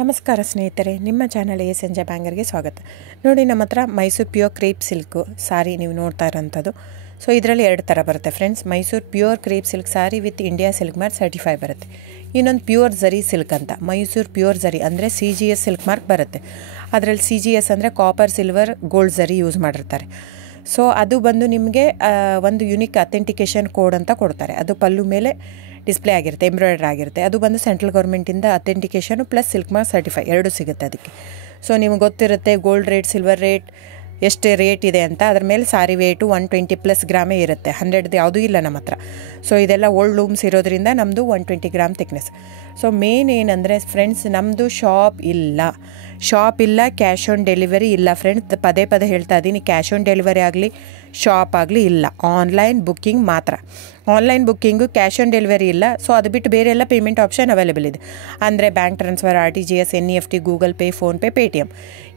ನಮಸ್ಕಾರ ಸ್ನೇಹಿತರೆ, ನಿಮ್ಮ ಚಾನಲ್ ಸಂಜೆ ಬ್ಯಾಂಗರ್ಗೆ ಸ್ವಾಗತ. ನೋಡಿ, ನಮ್ಮ ಹತ್ರ ಮೈಸೂರು ಪ್ಯೂರ್ ಕ್ರೇಪ್ ಸಿಲ್ಕು ಸಾರಿ ನೀವು ನೋಡ್ತಾ ಇರೋಂಥದ್ದು. ಸೊ ಇದರಲ್ಲಿ ಎರಡು ಥರ ಬರುತ್ತೆ friends. Mysuru pure crepe silk sorry with India silk mark certify ಬರುತ್ತೆ. ಇನ್ನೊಂದು ಪ್ಯೂರ್ ಝರಿ ಸಿಲ್ಕ್ ಅಂತ, ಮೈಸೂರು ಪ್ಯೂರ್ ಝರಿ ಅಂದರೆ CGS ಸಿಲ್ಕ್ ಮಾರ್ಕ್ ಬರುತ್ತೆ. ಅದರಲ್ಲಿ CGS ಅಂದರೆ ಕಾಪರ್, ಸಿಲ್ವರ್, ಗೋಲ್ಡ್ ಝರಿ ಯೂಸ್ ಮಾಡಿರ್ತಾರೆ. ಸೊ ಅದು ಬಂದು ನಿಮಗೆ ಒಂದು ಯುನಿಕ್ ಅಥೆಂಟಿಕೇಷನ್ ಕೋಡ್ ಅಂತ ಕೊಡ್ತಾರೆ. ಅದು ಪಲ್ಲು ಮೇಲೆ ಡಿಸ್ಪ್ಲೇ ಆಗಿರುತ್ತೆ, ಎಂಬ್ರಾಯ್ಡ್ರಿ ಆಗಿರುತ್ತೆ. ಅದು ಬಂದು ಸೆಂಟ್ರಲ್ ಗೌರ್ಮೆಂಟಿಂದ ಅಥೆಂಟಿಕೇಷನು ಪ್ಲಸ್ ಸಿಲ್ಕ್ ಮಾರ್ಕ್ ಸರ್ಟಿಫೈ ಎರಡೂ ಸಿಗುತ್ತೆ ಅದಕ್ಕೆ. ಸೊ ನಿಮಗೆ ಗೊತ್ತಿರುತ್ತೆ ಗೋಲ್ಡ್ ರೇಟ್, ಸಿಲ್ವರ್ ರೇಟ್ ಎಷ್ಟು ರೇಟ್ ಇದೆ ಅಂತ. ಅದ್ರ ಮೇಲೆ ಸಾರಿ ವೇಟು 120+ ಗ್ರಾಮೇ ಇರುತ್ತೆ, 100 ಯಾವುದೂ ಇಲ್ಲ ನಮ್ಮ ಹತ್ರ. ಸೊ ಇದೆಲ್ಲ ಓಲ್ಡ್ ಲೂಮ್ಸ್ ಇರೋದ್ರಿಂದ ನಮ್ಮದು 120 ಗ್ರಾಮ್ ಥಿಕ್ನೆಸ್. ಸೊ ಮೇನ್ ಏನಂದರೆ ಫ್ರೆಂಡ್ಸ್, ನಮ್ಮದು ಶಾಪ್ ಇಲ್ಲ, ಕ್ಯಾಶ್ ಆನ್ ಡೆಲಿವರಿ ಇಲ್ಲ ಫ್ರೆಂಡ್ಸ್. ಪದೇ ಪದೇ ಹೇಳ್ತಾ ಇದ್ದೀನಿ, ಕ್ಯಾಶ್ ಆನ್ ಡೆಲಿವರಿ ಆಗಲಿ ಶಾಪ್ ಆಗಲಿ ಇಲ್ಲ, ಆನ್ಲೈನ್ ಬುಕ್ಕಿಂಗ್ ಮಾತ್ರ. Online booking, cash on delivery ಇಲ್ಲ. ಸೊ ಅದು ಬಿಟ್ಟು ಬೇರೆ ಎಲ್ಲ ಪೇಮೆಂಟ್ ಆಪ್ಷನ್ ಅವೈಲೇಬಲ್ ಇದೆ. ಅಂದರೆ bank transfer, RTGS, NEFT, Google pay, PhonePe, Paytm.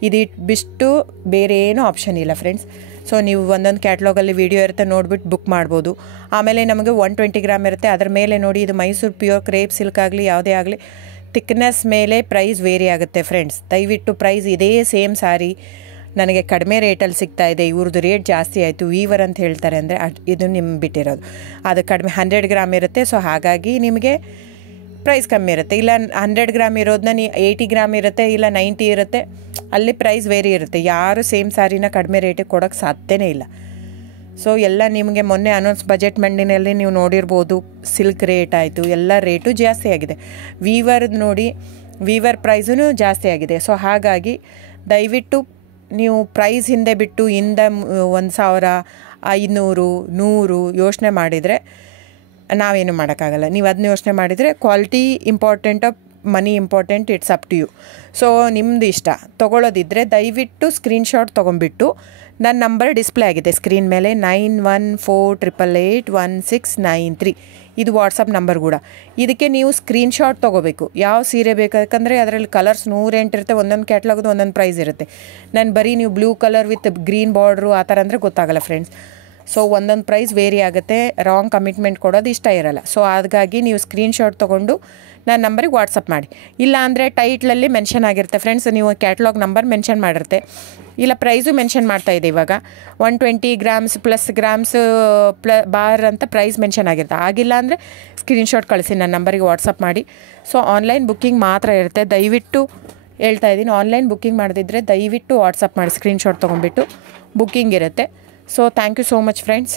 ಇದು ಬಿಟ್ಟು ಬೇರೆ ಏನೂ ಆಪ್ಷನ್ ಇಲ್ಲ ಫ್ರೆಂಡ್ಸ್. ಸೊ ನೀವು ಒಂದೊಂದು ಕ್ಯಾಟ್ಲಾಗಲ್ಲಿ ವೀಡಿಯೋ ಇರುತ್ತೆ, ನೋಡಿಬಿಟ್ಟು ಬುಕ್ ಮಾಡ್ಬೋದು. ಆಮೇಲೆ ನಮಗೆ 120 ಗ್ರಾಮ್ ಇರುತ್ತೆ. ಅದರ ಮೇಲೆ ನೋಡಿ, ಇದು ಮೈಸೂರು ಪ್ಯೂರ್ ಕ್ರೇಪ್ ಸಿಲ್ಕ್ ಆಗಲಿ ಯಾವುದೇ ಆಗಲಿ ಥಿಕ್ನೆಸ್ ಮೇಲೆ ಪ್ರೈಸ್ ವೇರಿ ಆಗುತ್ತೆ ಫ್ರೆಂಡ್ಸ್. ದಯವಿಟ್ಟು ಪ್ರೈಸ್ ಇದೇ ಸೇಮ್ ಸಾರಿ ನನಗೆ ಕಡಿಮೆ ರೇಟಲ್ಲಿ ಸಿಗ್ತಾ ಇದೆ, ಇವ್ರದ್ದು ರೇಟ್ ಜಾಸ್ತಿ ಆಯಿತು ವೀವರ್ ಅಂತ ಹೇಳ್ತಾರೆ ಅಂದರೆ ಇದು ನಿಮ್ಗೆ ಬಿಟ್ಟಿರೋದು. ಅದು ಕಡಿಮೆ 100 ಗ್ರಾಮ್ ಇರುತ್ತೆ. ಸೊ ಹಾಗಾಗಿ ನಿಮಗೆ ಪ್ರೈಸ್ ಕಮ್ಮಿ ಇರುತ್ತೆ. ಇಲ್ಲ 100 ಗ್ರಾಮ್ ಇರೋದನ್ನ 80 ಗ್ರಾಮ್ ಇರುತ್ತೆ, ಇಲ್ಲ 90 ಇರುತ್ತೆ, ಅಲ್ಲಿ ಪ್ರೈಸ್ ವೇರಿ ಇರುತ್ತೆ. ಯಾರು ಸೇಮ್ ಸಾರಿನ ಕಡಿಮೆ ರೇಟಿಗೆ ಕೊಡೋಕ್ಕೆ ಸಾಧ್ಯನೇ ಇಲ್ಲ. ಸೊ ಎಲ್ಲ ನಿಮಗೆ ಮೊನ್ನೆ ಅನೌನ್ಸ್ ಬಜೆಟ್ ಮಂಡಿನಲ್ಲಿ ನೀವು ನೋಡಿರ್ಬೋದು, ಸಿಲ್ಕ್ ರೇಟ್ ಆಯಿತು, ಎಲ್ಲ ರೇಟು ಜಾಸ್ತಿ ಆಗಿದೆ. ವೀವರ್ದು ನೋಡಿ, ವೀವರ್ ಪ್ರೈಸೂ ಜಾಸ್ತಿ ಆಗಿದೆ. ಸೊ ಹಾಗಾಗಿ ದಯವಿಟ್ಟು ನೀವು ಪ್ರೈಸ್ ಹಿಂದೆ ಬಿಟ್ಟು 1,000, 500, 100 ಯೋಚನೆ ಮಾಡಿದರೆ ನಾವೇನು ಮಾಡೋಕ್ಕಾಗಲ್ಲ. ನೀವು ಅದನ್ನ ಯೋಚನೆ ಮಾಡಿದರೆ quality important, money important, it's up to you. So ನಿಮ್ಮದು ಇಷ್ಟ. ತೊಗೊಳ್ಳೋದಿದ್ದರೆ ದಯವಿಟ್ಟು ಸ್ಕ್ರೀನ್ಶಾಟ್ ತೊಗೊಂಬಿಟ್ಟು, ನನ್ನ ನಂಬರ್ ಡಿಸ್ಪ್ಲೇ ಆಗಿದೆ ಸ್ಕ್ರೀನ್ ಮೇಲೆ, 9148881693. ಇದು ವಾಟ್ಸಪ್ ನಂಬರ್ ಕೂಡ. ಇದಕ್ಕೆ ನೀವು ಸ್ಕ್ರೀನ್ಶಾಟ್ ತೊಗೋಬೇಕು. ಯಾವ ಸೀರೆ ಬೇಕು, ಯಾಕಂದರೆ ಅದರಲ್ಲಿ ಕಲರ್ಸ್ 108 ಇರುತ್ತೆ, ಒಂದೊಂದು ಕ್ಯಾಟ್ಲಾಗದು ಒಂದೊಂದು ಪ್ರೈಸ್ ಇರುತ್ತೆ. ನಾನು ಬರೀ ನೀವು blue colour with green border ಆ ಥರ ಅಂದರೆ ಗೊತ್ತಾಗಲ್ಲ ಫ್ರೆಂಡ್ಸ್. ಸೊ ಒಂದೊಂದು ಪ್ರೈಸ್ ವೇರಿ ಆಗುತ್ತೆ, ರಾಂಗ್ ಕಮಿಟ್ಮೆಂಟ್ ಕೊಡೋದು ಇಷ್ಟ ಇರಲ್ಲ. ಸೊ ಹಾಗಾಗಿ ನೀವು ಸ್ಕ್ರೀನ್ಶಾಟ್ ತೊಗೊಂಡು ನನ್ನ ನಂಬರಿಗೆ ವಾಟ್ಸಪ್ ಮಾಡಿ. ಇಲ್ಲ ಅಂದರೆ ಟೈಟ್ಲಲ್ಲಿ ಮೆನ್ಷನ್ ಆಗಿರುತ್ತೆ ಫ್ರೆಂಡ್ಸ್, ನೀವು ಕ್ಯಾಟ್ಲಾಗ್ ನಂಬರ್ ಮೆನ್ಷನ್ ಮಾಡಿರುತ್ತೆ, ಇಲ್ಲ ಪ್ರೈಸು ಮೆನ್ಷನ್ ಮಾಡ್ತಾಯಿದೆ. ಇವಾಗ 120 ಗ್ರಾಮ್ಸ್ ಪ್ಲಸ್ ಗ್ರಾಮ್ಸ್ ಬಾರ್ ಅಂತ ಪ್ರೈಸ್ ಮೆನ್ಷನ್ ಆಗಿರುತ್ತೆ. ಆಗಿಲ್ಲ ಅಂದರೆ ಸ್ಕ್ರೀನ್ಶಾಟ್ ಕಳಿಸಿ, ನನ್ನ ನಂಬರಿಗೆ ವಾಟ್ಸಪ್ ಮಾಡಿ. ಸೊ ಆನ್ಲೈನ್ ಬುಕ್ಕಿಂಗ್ ಮಾತ್ರ ಇರುತ್ತೆ. ದಯವಿಟ್ಟು ಹೇಳ್ತಾ ಇದ್ದೀನಿ, ಆನ್ಲೈನ್ ಬುಕ್ಕಿಂಗ್ ಮಾಡದಿದ್ದರೆ ದಯವಿಟ್ಟು ವಾಟ್ಸಪ್ ಮಾಡಿ, ಸ್ಕ್ರೀನ್ಶಾಟ್ ತೊಗೊಂಡ್ಬಿಟ್ಟು ಬುಕ್ಕಿಂಗ್ ಇರುತ್ತೆ. So thank you so much friends.